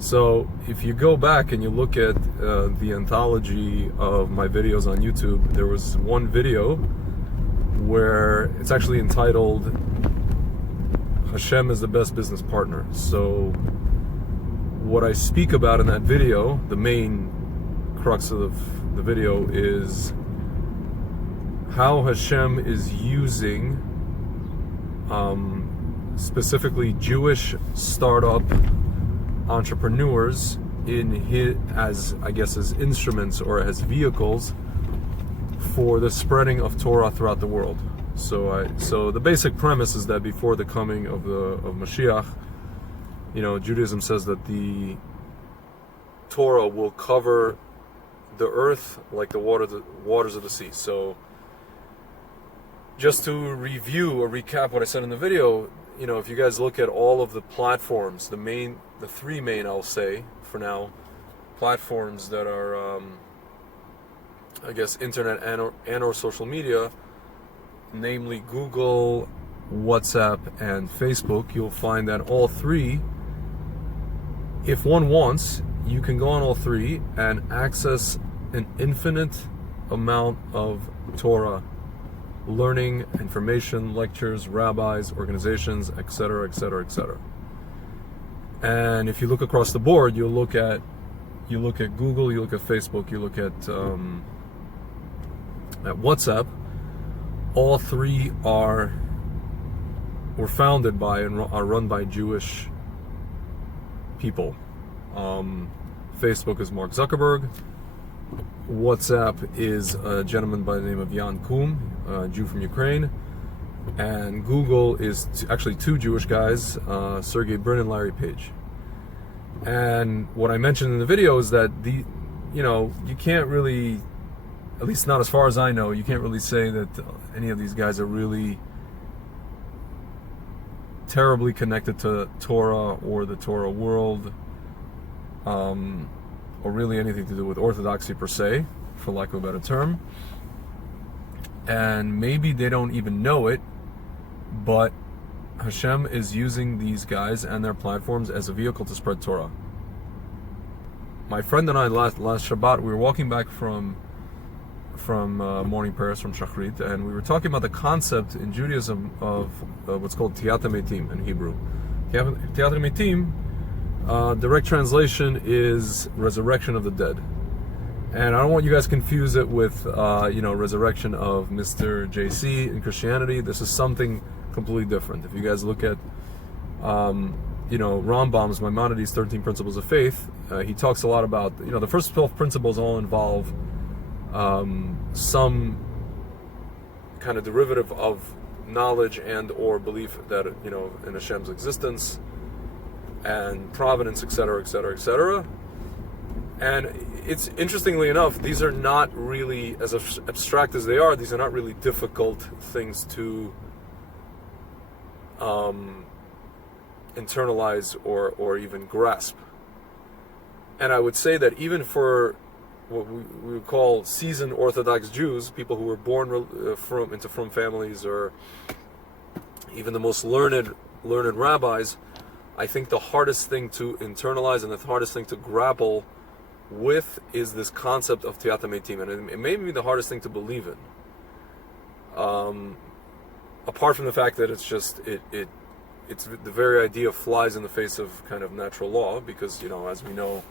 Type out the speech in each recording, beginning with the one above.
So if you go back and you look at the anthology of my videos on YouTube, there was one video where it's actually entitled Hashem is the best business partner. So what I speak about in that video, the main crux of the video, is how Hashem is using specifically Jewish startup entrepreneurs as instruments or as vehicles for the spreading of Torah throughout the world. So the basic premise is that before the coming of Mashiach, Judaism says that the Torah will cover the earth like the waters of the sea. So just to review or recap what I said in the video, if you guys look at all of the platforms, the three main, I'll say for now, platforms that are internet and or social media, namely Google, WhatsApp, and Facebook, you'll find that all three, if one wants, you can go on all three and access an infinite amount of Torah, learning, information, lectures, rabbis, organizations, etc., etc., etc. And if you look across the board, you look at Google, you look at Facebook, you look at WhatsApp. All three were founded by and are run by Jewish people. Facebook is Mark Zuckerberg. WhatsApp is a gentleman by the name of Jan Koum, a Jew from Ukraine. And Google is actually two Jewish guys, Sergey Brin and Larry Page. And what I mentioned in the video is that you can't really, at least not as far as I know, you can't really say that any of these guys are really terribly connected to Torah or the Torah world, or really anything to do with orthodoxy per se, for lack of a better term. And maybe they don't even know it, but Hashem is using these guys and their platforms as a vehicle to spread Torah. My friend and I last Shabbat, we were walking back from morning prayers from Shachrit, and we were talking about the concept in Judaism of what's called Tiyat HaMetim in Hebrew. Tiyat HaMetim, direct translation is resurrection of the dead. And I don't want you guys to confuse it with resurrection of Mr. JC in Christianity. This is something completely different. If you guys look at Rambam's Maimonides' 13 Principles of Faith, he talks a lot about the first 12 principles all involve some kind of derivative of knowledge and or belief that in Hashem's existence and providence, etc., etc., etc. And it's interestingly enough, these are not really, as abstract as they are, these are not really difficult things to internalize or even grasp. And I would say that even for what we would call seasoned Orthodox Jews, people who were born into frum families, or even the most learned rabbis, I think the hardest thing to internalize and the hardest thing to grapple with is this concept of Tiyat HaMetim, and it may be the hardest thing to believe in. Apart from the fact that it's just it's the very idea flies in the face of kind of natural law, because as we know,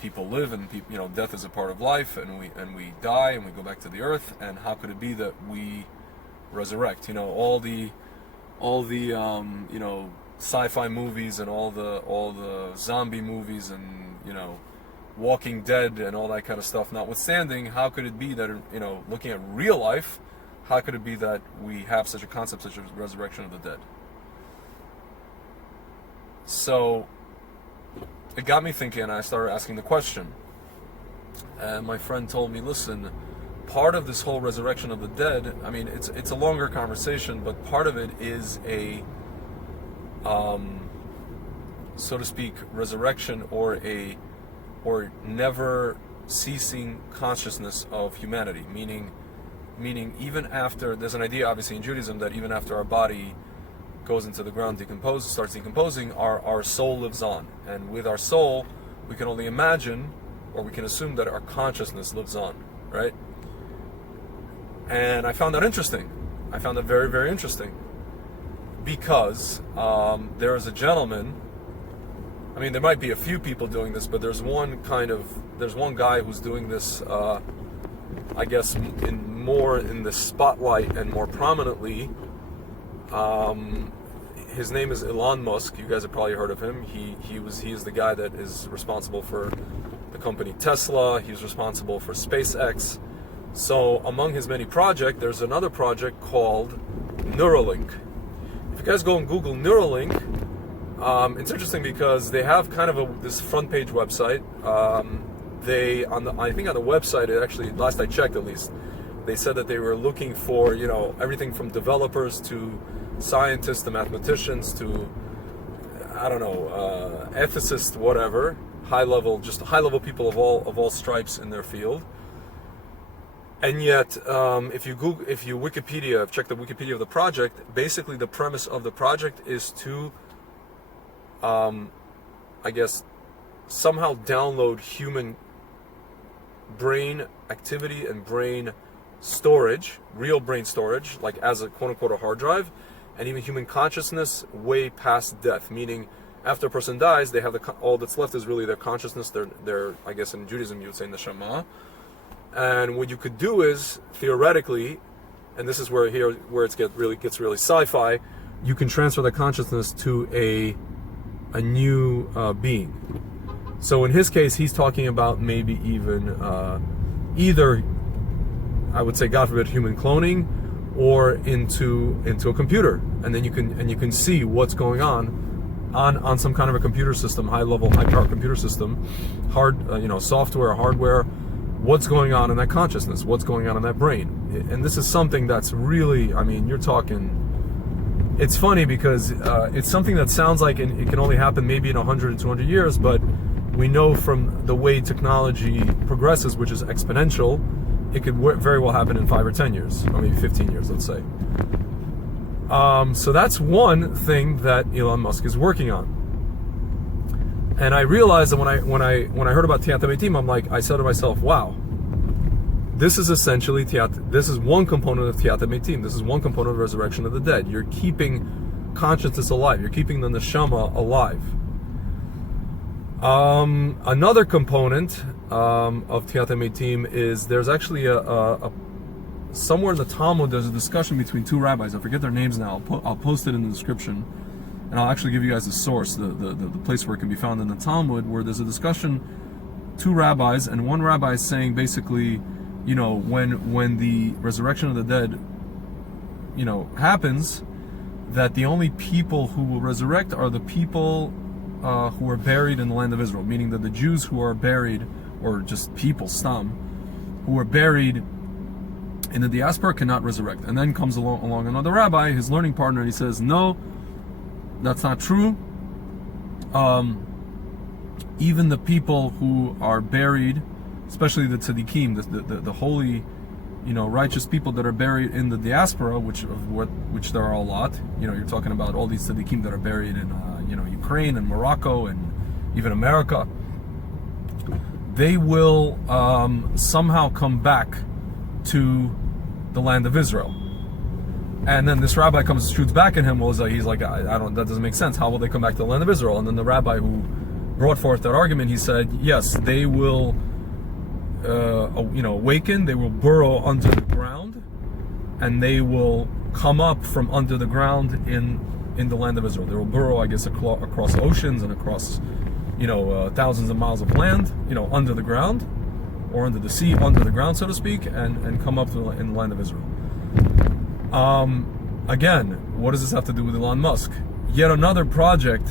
people live, and death is a part of life, and we die and we go back to the earth, and how could it be that we resurrect? All the sci-fi movies and all the zombie movies and Walking Dead and all that kind of stuff notwithstanding, how could it be that looking at real life, how could it be that we have such a concept such as resurrection of the dead? So it got me thinking, and I started asking the question. And my friend told me, listen, part of this whole resurrection of the dead, I mean, it's a longer conversation, but part of it is a so to speak, resurrection or never ceasing consciousness of humanity, meaning even after, there's an idea obviously in Judaism that even after our body goes into the ground, starts decomposing, our soul lives on, and with our soul we can only imagine, or we can assume that our consciousness lives on, right? And I found that interesting. I found it very, very interesting, because there is a gentleman. I mean, there might be a few people doing this, but there's one guy who's doing this, I guess, more in the spotlight and more prominently. His name is Elon Musk. You guys have probably heard of him. He is the guy that is responsible for the company Tesla. He's responsible for SpaceX. So among his many projects, there's another project called Neuralink. If you guys go and Google Neuralink, it's interesting because they have kind of this front page website. I think on the website, it actually, last I checked at least, they said that they were looking for, everything from developers to scientists to mathematicians to, I don't know, ethicists, whatever, high level people of all stripes in their field. And yet, if you check the Wikipedia of the project, basically the premise of the project is to, I guess, somehow download human brain activity and brain storage, real brain storage, like as a quote-unquote a hard drive, and even human consciousness way past death, meaning after a person dies, they have all that's left is really their consciousness, their I guess in Judaism you would say neshama. And what you could do is, theoretically, and this is where it gets really sci-fi, you can transfer the consciousness to a new being. So in his case, he's talking about maybe even either, I would say, God forbid, human cloning, or into a computer, and then you can see what's going on some kind of a computer system, high power computer system, software, hardware. What's going on in that consciousness? What's going on in that brain? And this is something that's really, I mean, you're talking. It's funny because it's something that sounds like it can only happen maybe in 100 to 200 years, but we know from the way technology progresses, which is exponential, it could very well happen in 5 or 10 years, or maybe 15 years, let's say. So that's one thing that Elon Musk is working on. And I realized that when I heard about Tiyat HaMetim, I said to myself, wow, this is essentially this is one component of Tiyat HaMetim. This is one component of resurrection of the dead. You're keeping consciousness alive. You're keeping the neshama alive. Another component of Tiyat HaMetim is there's actually somewhere in the Talmud there's a discussion between two rabbis. I forget their names now. I'll post it in the description, and I'll actually give you guys the source, the place where it can be found in the Talmud, where there's a discussion, two rabbis, and one rabbi is saying basically, when the resurrection of the dead, happens, that the only people who will resurrect are the people who are buried in the land of Israel, meaning that the Jews who are buried, or just people, stam, who are buried in the diaspora cannot resurrect. And then comes along another rabbi, his learning partner, and he says, no, that's not true. Even the people who are buried, especially the tzaddikim, the holy, righteous people that are buried in the diaspora, which there are a lot. You're talking about all these tzaddikim that are buried in Ukraine and Morocco and even America. They will somehow come back to the land of Israel. And then this rabbi comes and shoots back at him. He's like, that doesn't make sense. How will they come back to the land of Israel? And then the rabbi who brought forth that argument, he said, yes, they will awaken, they will burrow under the ground, and they will come up from under the ground in the land of Israel. They will burrow, I guess, across oceans and across, thousands of miles of land, under the ground, or under the sea, under the ground, so to speak, and come up in the land of Israel. Again, what does this have to do with Elon Musk? Yet another project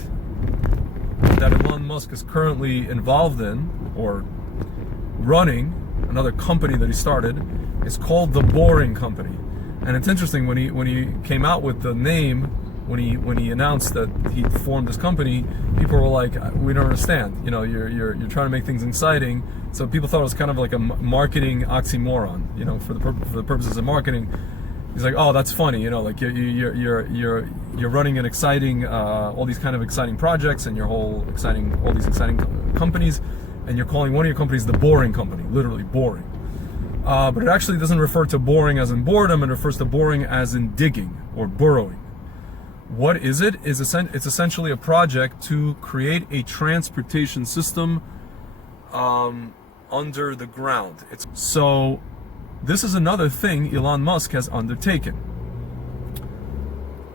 that Elon Musk is currently involved in, or running, another company that he started, is called the Boring Company. And it's interesting, when he came out with the name, when he announced that he formed this company, people were like, we don't understand. You're trying to make things exciting. So people thought it was kind of like a marketing oxymoron, for the purposes of marketing. he's like, oh, that's funny, like you're running an exciting, all these kind of exciting projects and all these exciting companies, and you're calling one of your companies the boring company, literally boring. But it actually doesn't refer to boring as in boredom, it refers to boring as in digging or burrowing. What is it? It's essentially a project to create a transportation system under the ground. So this is another thing Elon Musk has undertaken.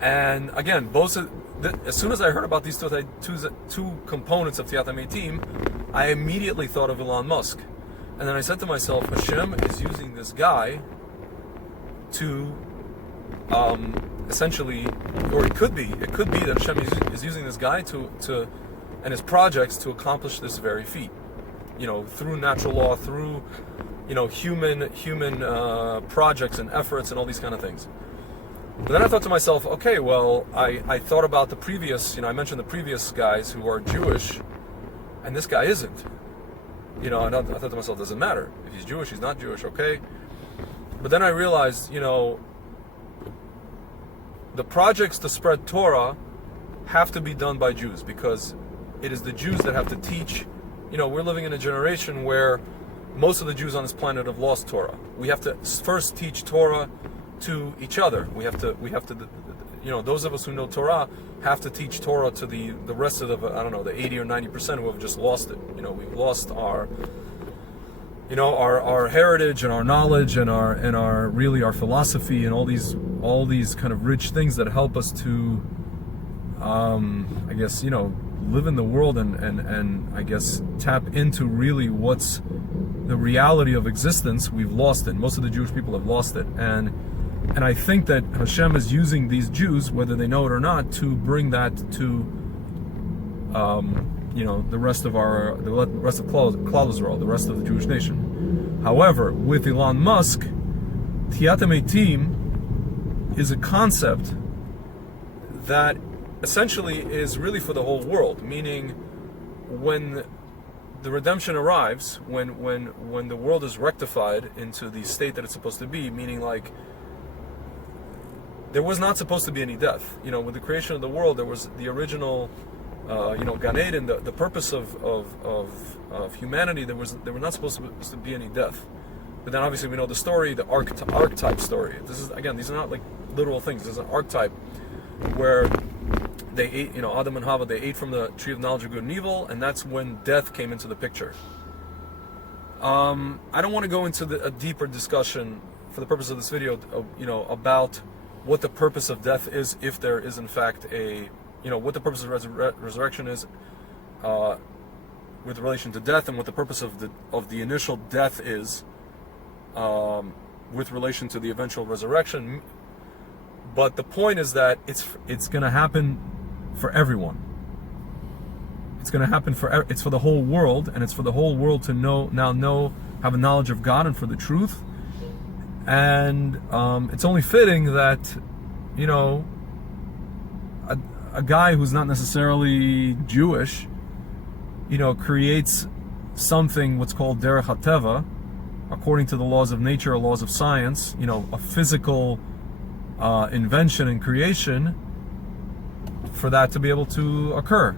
And again, as soon as I heard about these two components of Tiat HaMeitim, I immediately thought of Elon Musk. And then I said to myself, Hashem is using this guy to essentially, or it could be that Hashem is using this guy to and his projects to accomplish this very feat. Through natural law, through human projects and efforts and all these kind of things. But then I thought to myself, okay, well, I thought about the previous, I mentioned the previous guys who are Jewish, and this guy isn't. And I thought to myself, doesn't matter. If he's Jewish, he's not Jewish, okay? But then I realized, the projects to spread Torah have to be done by Jews, because it is the Jews that have to teach. We're living in a generation where most of the Jews on this planet have lost Torah. We have to first teach Torah to each other. We have to, those of us who know Torah have to teach Torah to the rest of the 80 or 90% who have just lost it. We've lost our heritage and our knowledge and our really our philosophy and all these kind of rich things that help us to, live in the world and I guess tap into really what's the reality of existence. We've lost it. Most of the Jewish people have lost it, and I think that Hashem is using these Jews, whether they know it or not, to bring that to the rest of Klal Yisrael, the rest of the Jewish nation. However, with Elon Musk, Tiat HaMeitim is a concept that essentially is really for the whole world, meaning when the redemption arrives, when the world is rectified into the state that it's supposed to be, meaning like there was not supposed to be any death. With the creation of the world, there was the original Gan Eden, the purpose of humanity. There was not supposed to be any death. But then obviously we know the story, the archetype story. These are not like literal things. There's an archetype where they ate, Adam and Hava, they ate from the tree of knowledge of good and evil, and that's when death came into the picture. I don't want to go into a deeper discussion for the purpose of this video, about what the purpose of death is, if there is in fact what the purpose of resurrection is with relation to death, and what the purpose of the initial death is with relation to the eventual resurrection. But the point is that it's going to happen for everyone. It's going to happen it's for the whole world, and it's for the whole world to have a knowledge of God and for the truth. And it's only fitting that a guy who's not necessarily Jewish, creates something what's called derech hateva, according to the laws of nature or laws of science, a physical invention and creation for that to be able to occur.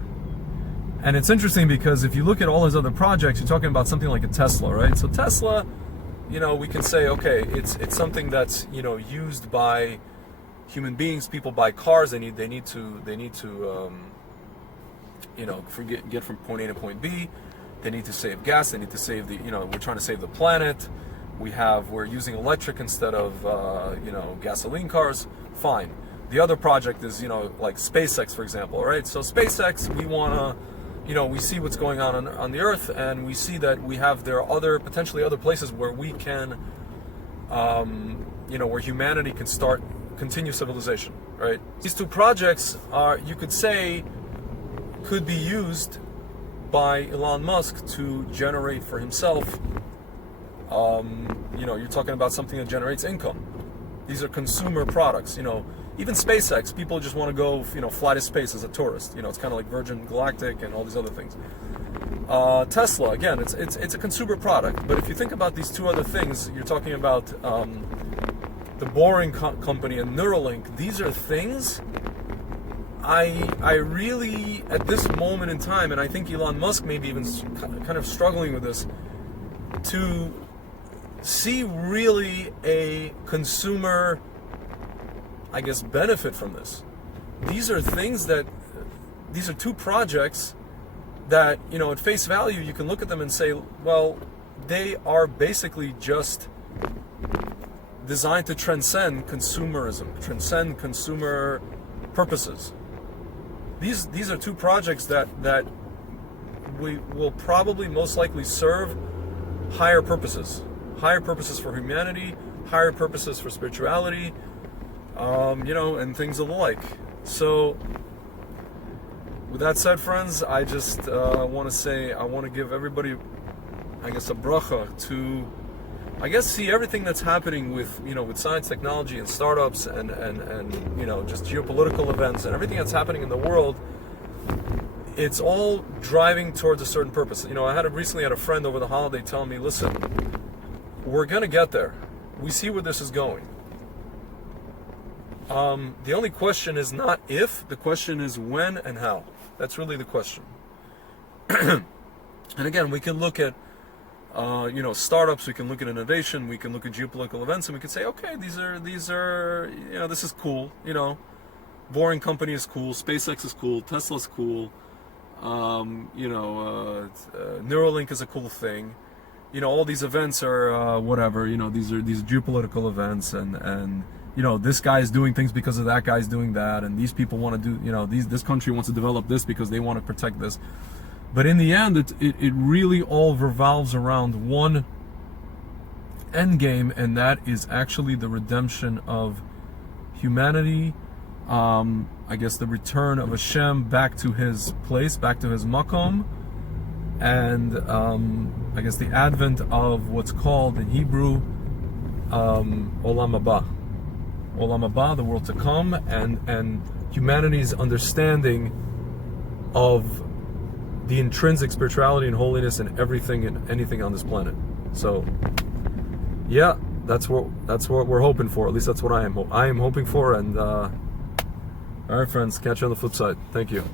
And it's interesting because if you look at all his other projects, you're talking about something like a Tesla, right? So Tesla, we can say, okay, it's something that's used by human beings. People buy cars. They need to get from point A to point B. They need to save gas. They need to save we're trying to save the planet. We're using electric instead of gasoline cars. Fine. The other project is like SpaceX, for example, right? So SpaceX, we want to we see what's going on the Earth, and we see that there are potentially other places where we can where humanity can continue civilization, right? These two projects you could say, could be used by Elon Musk to generate for himself. You're talking about something that generates income. These are consumer products. Even SpaceX, people just want to go, fly to space as a tourist. It's kind of like Virgin Galactic and all these other things. Tesla, again, it's a consumer product. But if you think about these two other things, you're talking about the Boring Company and Neuralink, these are things I really, at this moment in time, and I think Elon Musk may be even kind of struggling with this, to see really a consumer, I guess, benefit from this. These are things that, these are two projects that, you know, at face value, you can look at them and say, well, they are basically just designed to transcend consumerism, transcend consumer purposes. These are two projects that we will probably most likely serve higher purposes for humanity, higher purposes for spirituality, you know, and things of the like. So, with that said, friends, I just want to say, I want to give everybody, I guess, a bracha to, I guess, see everything that's happening with, you know, with science, technology, and startups, and you know, just geopolitical events and everything that's happening in the world. It's all driving towards a certain purpose. You know, I recently had a friend over the holiday tell me, listen, we're gonna get there. We see where this is going. The only question is not if, the question is when and how. That's really the question. And again, we can look at you know, startups, we can look at innovation, we can look at geopolitical events, and we can say, okay, these are, you know, this is cool, you know, Boring Company is cool, SpaceX is cool, Tesla's cool, you know, Neuralink is a cool thing, you know, all these events are whatever, you know, these are geopolitical events, and you know, this guy is doing things because of that guy's doing that, and these people want to do, you know, this country wants to develop this because they want to protect this. But in the end, it really all revolves around one end game, and that is actually the redemption of humanity. I guess the return of Hashem back to his place, back to his makom, and I guess the advent of what's called in Hebrew Olam Haba. Olam Haba, the world to come, and humanity's understanding of the intrinsic spirituality and holiness in everything and anything on this planet. So, yeah, that's what we're hoping for. At least that's what I am hoping for. And all right, friends, catch you on the flip side. Thank you.